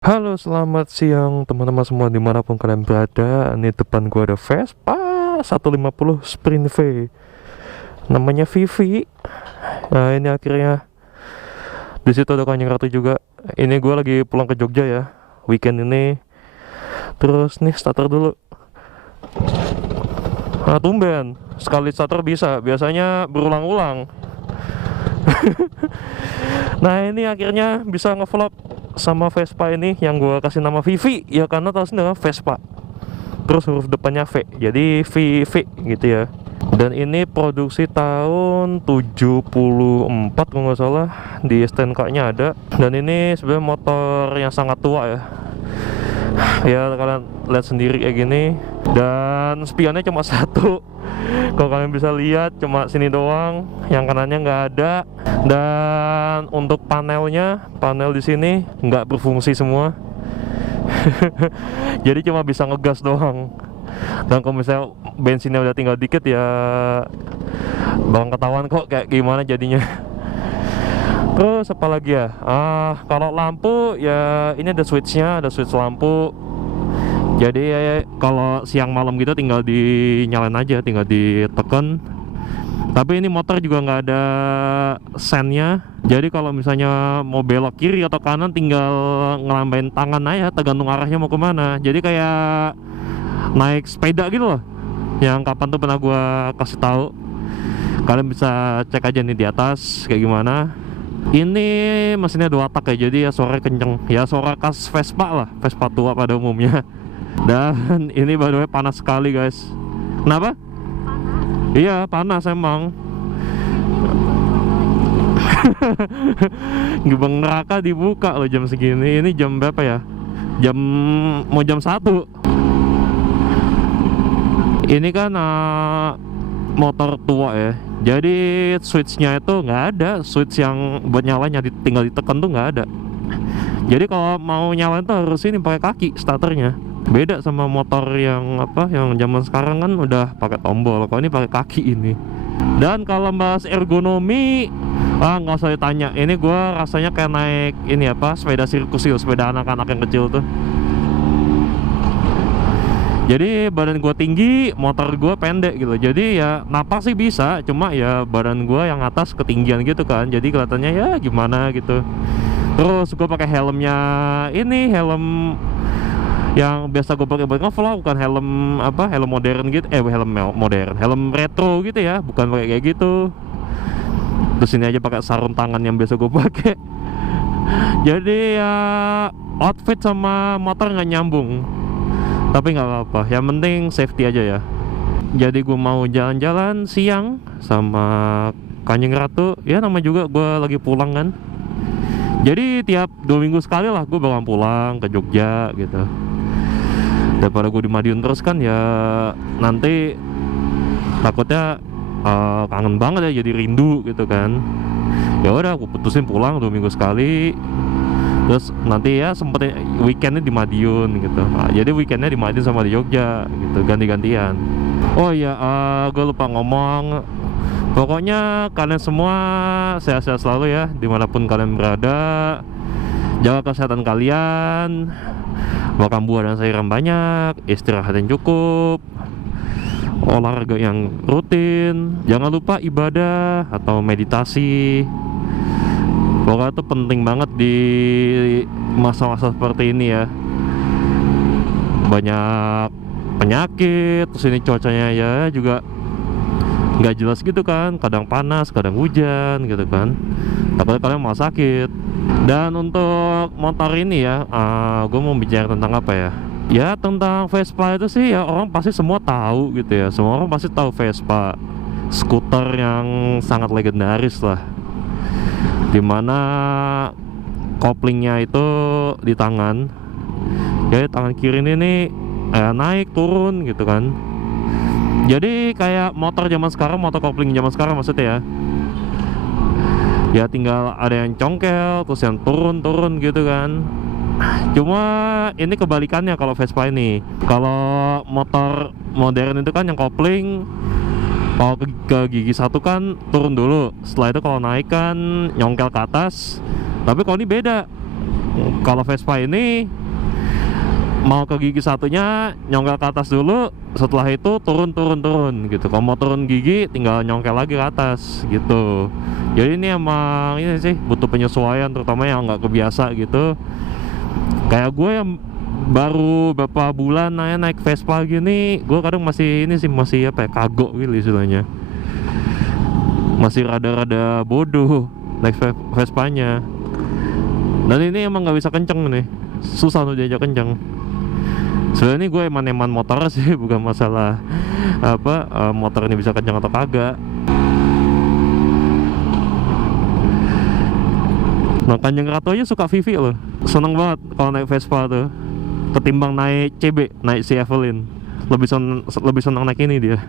Halo, selamat siang teman-teman semua dimanapun kalian berada. Ini depan gua ada Vespa 150 Sprint V, namanya Vivi. Nah, ini akhirnya di situ ada Kanjeng Ratu juga. Ini gua lagi pulang ke Jogja ya, weekend ini. Terus nih starter dulu. Nah, tumben sekali starter bisa, biasanya berulang-ulang. Nah, ini akhirnya bisa ngevlog sama Vespa ini yang gua kasih nama Vivi ya, karena tahu sendiri Vespa. Terus huruf depannya V, jadi VV gitu ya. Dan ini produksi tahun 74 kalau nggak salah, di STNK-nya ada. Dan ini sebenarnya motor yang sangat tua ya. Ya kalian lihat sendiri kayak gini. Dan spionnya cuma satu. Kalau kalian bisa lihat cuma sini doang, yang kanannya nggak ada. Dan untuk panel di sini nggak berfungsi semua. Jadi cuma bisa ngegas doang. Dan kalau misalnya bensinnya udah tinggal dikit ya bang ketahuan kok kayak gimana jadinya. Terus apa lagi ya? Kalau lampu ya ini ada switchnya, ada switch lampu. Jadi ya, kalau siang malam gitu tinggal dinyalain aja, tinggal ditekan. Tapi ini motor juga nggak ada sennya. Jadi kalau misalnya mau belok kiri atau kanan tinggal ngelambain tangan aja, tergantung arahnya mau kemana. Jadi kayak naik sepeda gitu loh. Yang kapan tuh pernah gua kasih tahu. Kalian bisa cek aja nih di atas kayak gimana. Ini mesinnya 2 tak ya, jadi ya suaranya kenceng. Ya suara khas Vespa lah, Vespa tua pada umumnya. Dan ini by the way panas sekali guys. Kenapa? Iya panas emang. Gerbang neraka dibuka loh jam segini. Ini jam berapa ya? Mau jam 1. Ini kan motor tua ya. Jadi switchnya itu nggak ada. Switch yang buat nyalanya tinggal ditekan tuh nggak ada. Jadi kalau mau nyalain tuh harus ini pakai kaki starternya. Beda sama motor yang yang zaman sekarang kan udah pakai tombol. Kalau ini pakai kaki ini. Dan kalau bahas ergonomi, nggak usah ditanya. Ini gua rasanya kayak naik ini sepeda sirkus itu, sepeda anak-anak yang kecil tuh. Jadi badan gua tinggi, motor gua pendek gitu. Jadi ya napas sih bisa, cuma ya badan gua yang atas ketinggian gitu kan. Jadi kelihatannya ya gimana gitu. Terus gua pakai helmnya, ini helm yang biasa gue pakai buat ngevlog, bukan helm helm modern gitu, helm modern, helm retro gitu ya, bukan pakai kayak gitu. Terus ini aja pakai sarung tangan yang biasa gue pakai. Jadi ya outfit sama motor nggak nyambung, tapi nggak apa-apa, yang penting safety aja ya. Jadi gue mau jalan-jalan siang sama Kanjeng Ratu, ya nama juga gue lagi pulang kan. Jadi tiap 2 minggu sekali lah gue bakal pulang ke Jogja gitu. Daripada gue di Madiun terus kan ya nanti takutnya kangen banget ya, jadi rindu gitu kan. Ya udah aku putusin pulang 2 minggu sekali. Terus nanti ya sempet weekendnya di Madiun gitu. Jadi weekendnya di Madiun sama di Jogja gitu, ganti-gantian. Oh iya, gue lupa ngomong. Pokoknya kalian semua sehat-sehat selalu ya, dimanapun kalian berada. Jaga kesehatan kalian, makan buah dan sayuran banyak, istirahat yang cukup, olahraga yang rutin, jangan lupa ibadah atau meditasi. Pokoknya itu penting banget di masa-masa seperti ini ya. Banyak penyakit, terus ini cuacanya ya juga nggak jelas gitu kan, kadang panas, kadang hujan gitu kan. Takutnya kalian mau sakit. Dan untuk motor ini ya, gue mau bicara tentang apa ya? Ya tentang Vespa itu sih ya orang pasti semua tahu gitu ya. Semua orang pasti tahu Vespa, skuter yang sangat legendaris lah. Dimana koplingnya itu di tangan. Jadi tangan kiri ini nih naik turun gitu kan. Jadi kayak motor zaman sekarang, motor kopling zaman sekarang maksudnya ya. Ya tinggal ada yang congkel, terus yang turun-turun gitu kan. Cuma ini kebalikannya kalau Vespa ini. Kalau motor modern itu kan yang kopling, kalau ke gigi satu kan turun dulu. Setelah itu kalau naik kan nyongkel ke atas. Tapi kalau ini beda, Kalau Vespa ini mau ke gigi satunya nyongkel ke atas dulu, setelah itu turun gitu. Kalau mau turun gigi tinggal nyongkel lagi ke atas gitu. Jadi ini emang ini sih butuh penyesuaian, terutama yang nggak kebiasa gitu. Kayak gue yang baru beberapa bulan naik Vespa gini, gue kadang masih ini sih, masih apa ya, kagok gitu istilahnya. Masih rada-rada bodoh naik Vespanya. Dan ini emang nggak bisa kenceng nih, susah tuh diajak kenceng. Sebenarnya gue eman-eman motor sih, bukan masalah apa motor ini bisa kencang atau kagak. Nah, Kanjeng Ratu aja suka Vivi loh, seneng banget kalau naik Vespa tuh, ketimbang naik CB, naik si Evelyn. Lebih senang naik ini dia.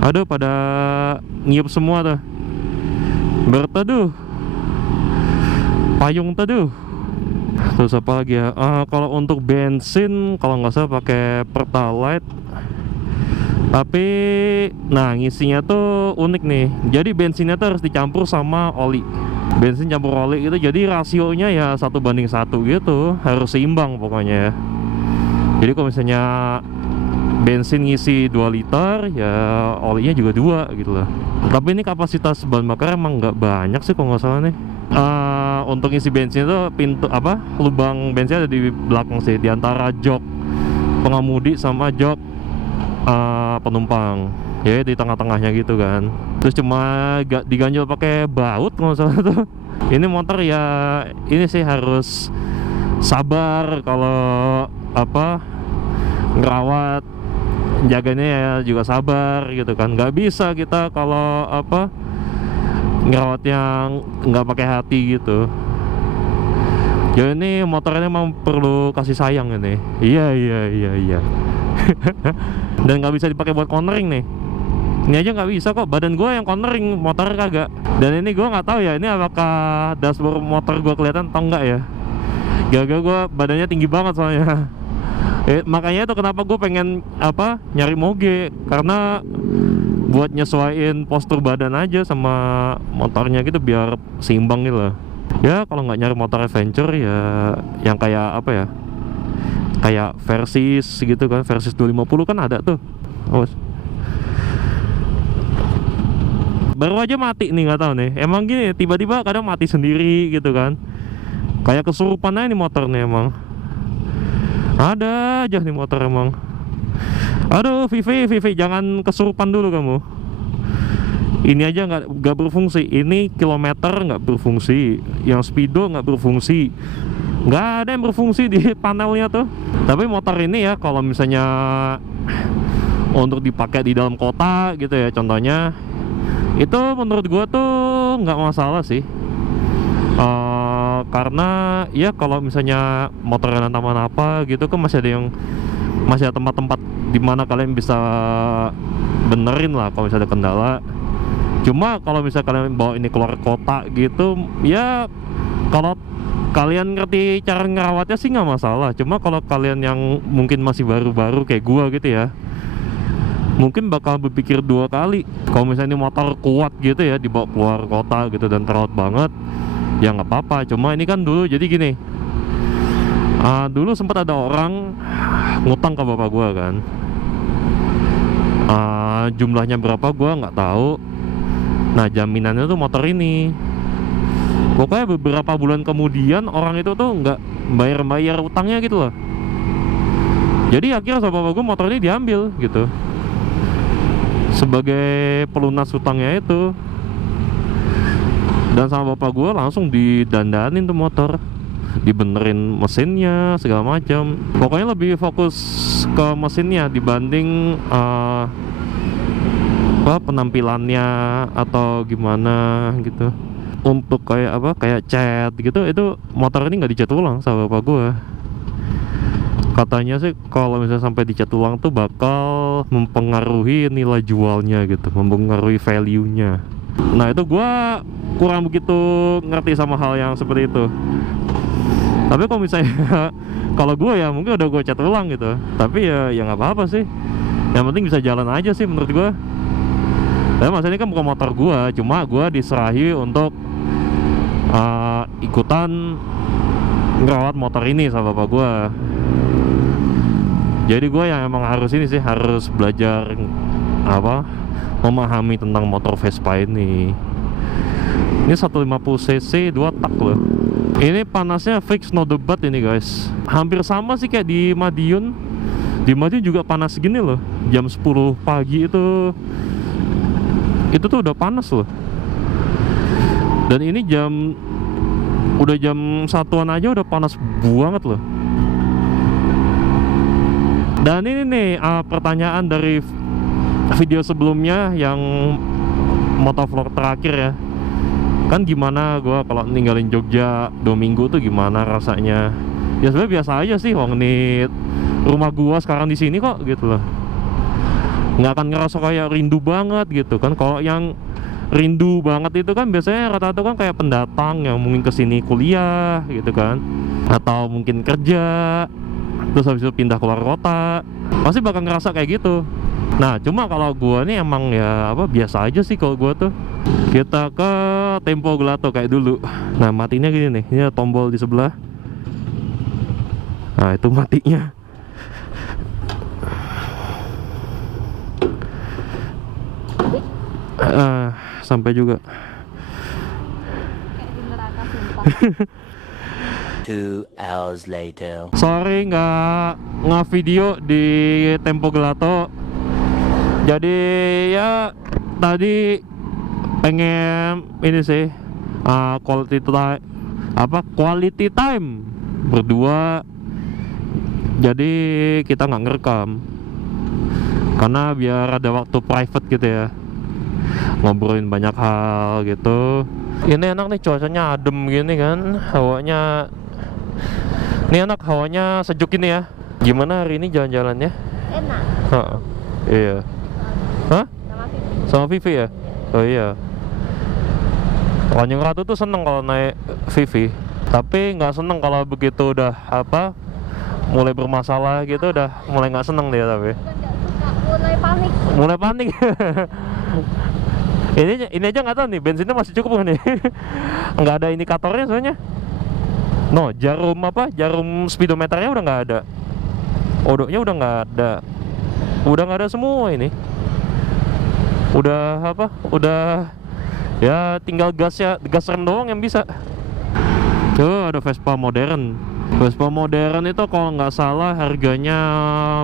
Aduh, pada nyiup semua tuh. Berteduh, payung teduh. Terus apa lagi ya? Kalau untuk bensin, kalau nggak salah pakai Pertalite. Tapi, nah ngisinya tuh unik nih. Jadi bensinnya tuh harus dicampur sama oli. Bensin campur oli itu, jadi rasionya ya 1:1 gitu. Harus seimbang pokoknya ya. Jadi kalau misalnya bensin ngisi 2 liter, ya olinya juga 2 gitu lah. Tapi ini kapasitas bahan bakar emang nggak banyak sih kalau nggak salah nih. Untuk isi bensin itu pintu apa, lubang bensin ada di belakang sih, di antara jok pengemudi sama jok penumpang, ya di tengah-tengahnya gitu kan. Terus cuma diganjel pakai baut kalau nggak salah tuh. Ini motor ya ini sih harus sabar kalau apa ngerawat, jaganya ya juga sabar gitu kan. Nggak bisa kita kalau apa ngerawat yang nggak pakai hati gitu. Ya ini motornya emang perlu kasih sayang ini. Iya. Dan nggak bisa dipakai buat cornering nih. Ini aja nggak bisa kok, badan gue yang cornering, motornya kagak. Dan ini gue nggak tahu ya, ini apakah dashboard motor gue kelihatan atau enggak ya. Gara-gara gue badannya tinggi banget soalnya. Makanya itu kenapa gue pengen apa nyari moge, karena buat nyesuaiin postur badan aja sama motornya gitu biar seimbang gitu lah. Ya kalau nggak nyari motor adventure ya yang kayak apa ya, kayak Versys gitu kan, Versys 250 kan ada tuh. Awas. Baru aja mati nih, nggak tahu nih. Emang gini tiba-tiba kadang mati sendiri gitu kan. Kayak kesurupan aja nih motor nih emang. Ada aja nih motor emang. Aduh Vivi jangan kesurupan dulu kamu. Ini aja nggak berfungsi. Ini kilometer nggak berfungsi, yang speedo nggak berfungsi, nggak ada yang berfungsi di panelnya tuh. Tapi motor ini ya kalau misalnya untuk dipakai di dalam kota gitu ya contohnya, itu menurut gua tuh nggak masalah sih. Karena ya kalau misalnya motornya taman apa gitu kan masih ada tempat-tempat dimana kalian bisa benerin lah kalau misalnya ada kendala. Cuma kalau misalnya kalian bawa ini keluar kota gitu, ya kalau kalian ngerti cara ngerawatnya sih nggak masalah. Cuma kalau kalian yang mungkin masih baru-baru kayak gua gitu ya, mungkin bakal berpikir 2 kali. Kalau misalnya ini motor kuat gitu ya dibawa keluar kota gitu dan terawat banget, ya nggak apa-apa. Cuma ini kan dulu jadi gini, dulu sempat ada orang ngutang ke bapak gua kan. Jumlahnya berapa gua nggak tahu. Nah jaminannya tuh motor ini. Pokoknya beberapa bulan kemudian orang itu tuh nggak bayar utangnya gitu loh. Jadi akhirnya sama bapak gua motor ini diambil gitu sebagai pelunas utangnya itu. Dan sama bapak gue langsung didandanin tuh motor, dibenerin mesinnya segala macam. Pokoknya lebih fokus ke mesinnya dibanding penampilannya atau gimana gitu. Untuk kayak apa, kayak cat gitu, itu motor ini nggak dicat ulang sama bapak gue. Katanya sih kalau misalnya sampai dicat ulang tuh bakal mempengaruhi nilai jualnya gitu, mempengaruhi value-nya. Nah itu gue kurang begitu ngerti sama hal yang seperti itu. Tapi kalau misalnya kalau gue ya mungkin udah gue cat ulang gitu. Tapi ya nggak apa-apa sih. Yang penting bisa jalan aja sih menurut gue. Tapi maksudnya kan bukan motor gue, cuma gue diserahi untuk ikutan ngerawat motor ini sama bapak gue. Jadi gue yang emang harus ini sih, harus belajar apa, memahami tentang motor Vespa ini. Ini 150 cc 2 tak loh. Ini panasnya fix no debat ini guys. Hampir sama sih kayak di Madiun. Di Madiun juga panas gini loh. Jam 10 pagi itu tuh udah panas loh. Dan ini udah jam 1-an aja udah panas banget loh. Dan ini nih pertanyaan dari video sebelumnya yang motovlog terakhir ya. Kan gimana gua kalau ninggalin Jogja 2 minggu tuh gimana rasanya? Ya sebenarnya biasa aja sih, wong nih rumah gua sekarang di sini kok gitu loh. Nggak akan ngerasa kayak rindu banget gitu kan. Kalau yang rindu banget itu kan biasanya rata-rata kan kayak pendatang yang mungkin kesini kuliah gitu kan, atau mungkin kerja terus habis itu pindah keluar kota, pasti bakal ngerasa kayak gitu. Nah cuma kalau gua nih emang ya apa, biasa aja sih kalau gua tuh. Kita ke Tempo Gelato kayak dulu. Nah matinya gini nih, ini ada tombol di sebelah. Nah itu matinya. Sampai juga. Kayak di neraka sumpah. 2 hours later. Sorry nggak video di Tempo Gelato. Jadi ya tadi pengen ini sih quality time berdua. Jadi kita nggak ngerekam karena biar ada waktu private gitu ya, ngobrolin banyak hal gitu. Ini enak nih, cuacanya adem gini kan, hawanya ini enak, hawanya sejuk ini ya. Gimana hari ini jalan-jalannya? Enak. Iya. Hah? Sama Vivi. Sama Vivi ya? Oh iya. Kanjeng Ratu tuh seneng kalau naik Vivi, tapi nggak seneng kalau begitu udah apa, mulai bermasalah gitu, udah mulai nggak seneng dia. Tapi Bukan nggak suka, mulai panik. ini aja nggak tahu nih bensinnya masih cukup nggak nih. Nggak ada indikatornya soalnya. No, jarum speedometernya udah nggak ada, odoknya udah nggak ada semua ini. Udah ya tinggal gas rem doang yang bisa. Tuh ada Vespa modern. Vespa modern itu kalau nggak salah harganya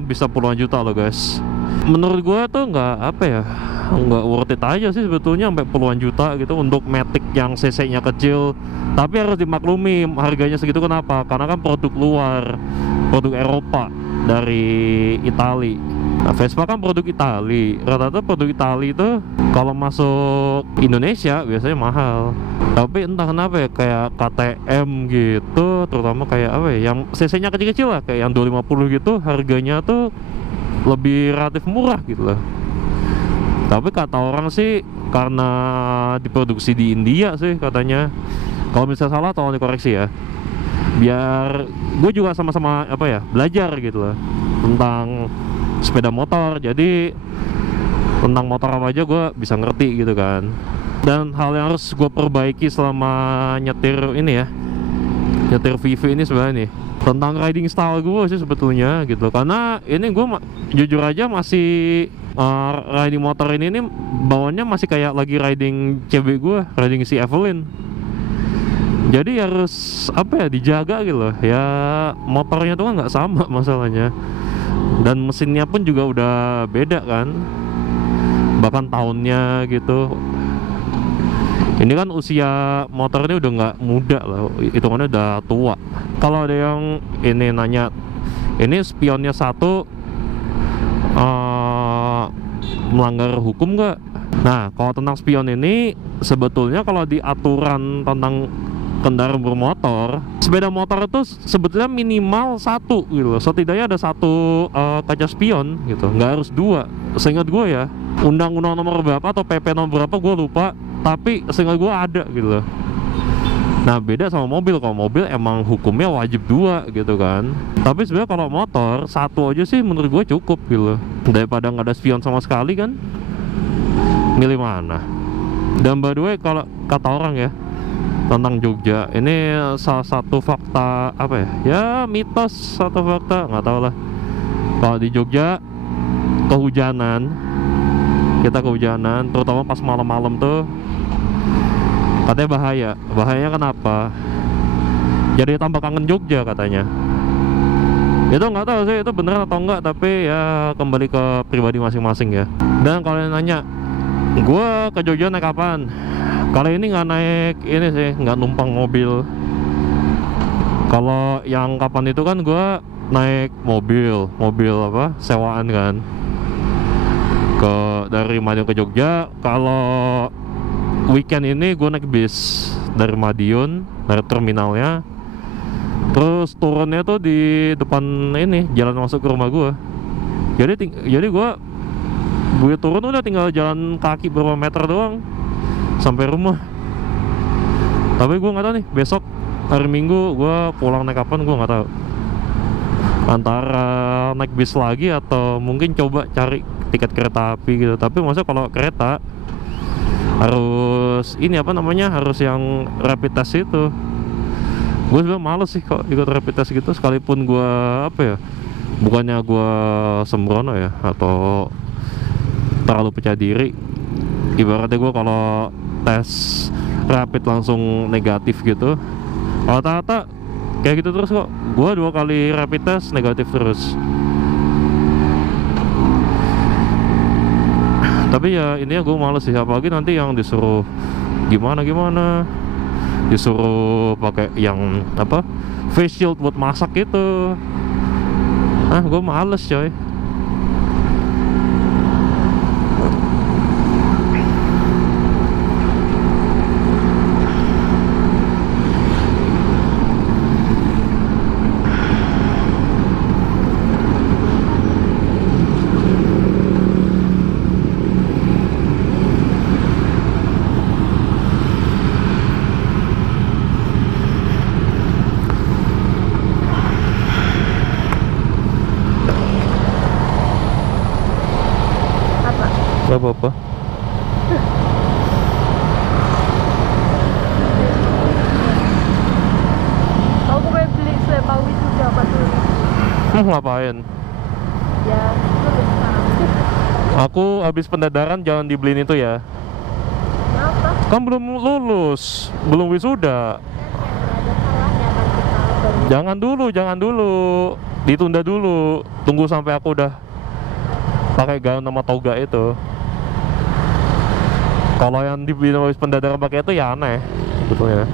bisa puluhan juta loh guys. Menurut gue tuh nggak worth it aja sih sebetulnya sampai puluhan juta gitu untuk Matic yang cc-nya kecil. Tapi harus dimaklumi harganya segitu, kenapa? Karena kan produk luar, produk Eropa dari Itali. Nah, Vespa kan produk Itali. Rata-rata produk Itali itu kalau masuk Indonesia biasanya mahal. Tapi entah kenapa ya, kayak KTM gitu, terutama kayak apa ya, yang cc-nya kecil-kecil lah, kayak yang 250 gitu, harganya tuh lebih relatif murah gitu loh. Tapi kata orang sih karena diproduksi di India sih katanya. Kalau misalnya salah tolong dikoreksi ya. Biar gue juga sama-sama belajar gitu loh tentang sepeda motor. Jadi tentang motor apa aja gue bisa ngerti gitu kan. Dan hal yang harus gue perbaiki selama nyetir ini ya, nyetir Vivi ini sebenarnya nih, tentang riding style gue sih sebetulnya gitu. Karena ini gue jujur aja masih riding motor ini bawaannya masih kayak lagi riding cewek gue, riding si Evelyn. Jadi harus dijaga gitu loh ya. Motornya tuh kan nggak sama masalahnya, dan mesinnya pun juga udah beda kan, bahkan tahunnya gitu. Ini kan usia motor ini udah nggak muda lah, hitungannya udah tua. Kalau ada yang ini nanya, ini spionnya satu melanggar hukum nggak? Nah, kalau tentang spion ini sebetulnya kalau di aturan tentang kendaraan bermotor, sepeda motor itu sebetulnya minimal satu gitu loh. Setidaknya ada satu kaca spion gitu, nggak harus dua. Seingat gue ya, undang-undang nomor berapa atau PP nomor berapa gue lupa, tapi seingat gue ada gitu loh. Nah beda sama mobil, kalau mobil emang hukumnya wajib dua gitu kan. Tapi sebenarnya kalau motor satu aja sih menurut gue cukup gitu loh. Daripada nggak ada spion sama sekali kan, milih mana. Dan by the way kalau kata orang ya, tentang Jogja. Ini salah satu fakta apa ya? Ya mitos atau fakta, nggak tahu lah. Kalau di Jogja kehujanan, kita kehujanan, terutama pas malam-malam tuh katanya bahaya. Bahayanya kenapa? Jadi tambah kangen Jogja katanya. Itu nggak tahu sih itu beneran atau enggak, tapi ya kembali ke pribadi masing-masing ya. Dan kalau yang nanya, gue ke Jogja naik kapan? Kali ini nggak naik ini sih, nggak numpang mobil. Kalau yang kapan itu kan gue naik mobil apa? Sewaan kan. Dari Madiun ke Jogja. Kalau weekend ini gue naik bis dari Madiun, dari terminalnya. Terus turunnya tuh di depan ini jalan masuk ke rumah gue. Jadi gue turun udah tinggal jalan kaki berapa meter doang sampai rumah. Tapi gue nggak tahu nih besok hari Minggu gue pulang naik kapan, gue nggak tahu. Antara naik bis lagi atau mungkin coba cari tiket kereta api gitu. Tapi maksudnya kalau kereta harus ini apa namanya, harus yang rapid test itu. Gue sebenernya males sih kok ikut rapid test gitu, sekalipun gue apa ya, bukannya gue sembrono ya atau terlalu percaya diri. Ibaratnya gue kalau tes rapid langsung negatif gitu, rata-rata kayak gitu terus kok. Gue 2 kali rapid test negatif terus. Tapi ya ini ya gue males sih, apalagi nanti yang disuruh gimana disuruh pakai yang apa, face shield buat masak gitu. Gue males coy. Gak apa-apa. Aku pengen beli selempang wisuda Pak. Ngapain? Ya, itu sekarang. Aku habis pendadaran, jangan dibeliin itu ya. Kenapa? Kan belum lulus, belum wisuda. Ada salahnya kan kita baru. Jangan dulu. Ditunda dulu. Tunggu sampai aku udah pakai gaun sama toga itu. Kalau yang dibeliin habis pendadaran pakai itu ya aneh sebetulnya.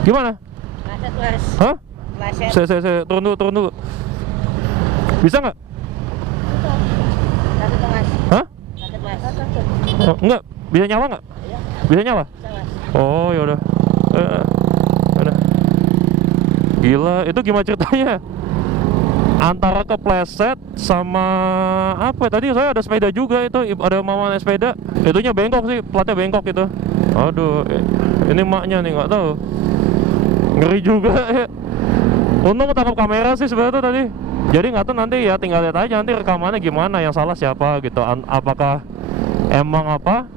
Gimana? Macet, Mas. Hah? Macet. Saya turun dulu. Bisa nggak? Macet, Mas. Hah? Macet, Mas. Oh, enggak. Bisa nyala nggak? Iya. Bisa nyala? Bisa, Mas. Oh yaudah. Yaudah. Gila, itu gimana ceritanya? Antara kepleset sama apa tadi, saya ada sepeda juga itu, ada mama naik sepeda, itunya bengkok sih, platnya bengkok itu. Aduh, ini maknya nih nggak tahu, ngeri juga ya. Untung ketangkap kamera sih sebenarnya tadi, jadi nggak tahu, nanti ya tinggal lihat aja nanti rekamannya gimana, yang salah siapa gitu. Apakah emang apa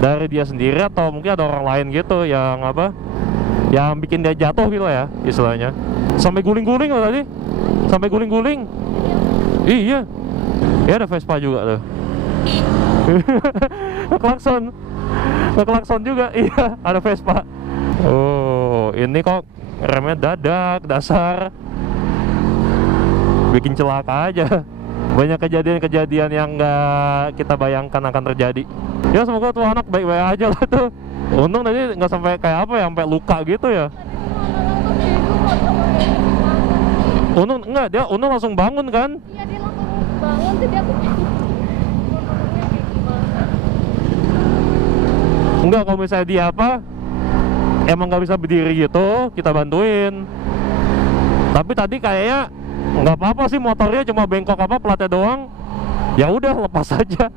dari dia sendiri atau mungkin ada orang lain gitu yang apa, yang bikin dia jatuh gitu ya istilahnya. Sampai guling-guling loh tadi. Sampai guling-guling. Iya. Ya ada Vespa juga tuh. Klakson juga. Iya, ada Vespa. Oh, ini kok remnya dadak, dasar. Bikin celaka aja. Banyak kejadian-kejadian yang nggak kita bayangkan akan terjadi. Ya semoga tuh anak baik-baik aja lah tuh. Untung tadi nggak sampai kayak apa ya, sampai luka gitu ya. Untung enggak, dia untung langsung bangun kan? Iya, dia langsung bangun sih, dia tuh motornya kayak gimana. Enggak, kalau misalnya dia apa emang nggak bisa berdiri gitu, kita bantuin. Tapi tadi kayaknya nggak apa-apa sih, motornya cuma bengkok apa platnya doang. Ya udah, lepas aja.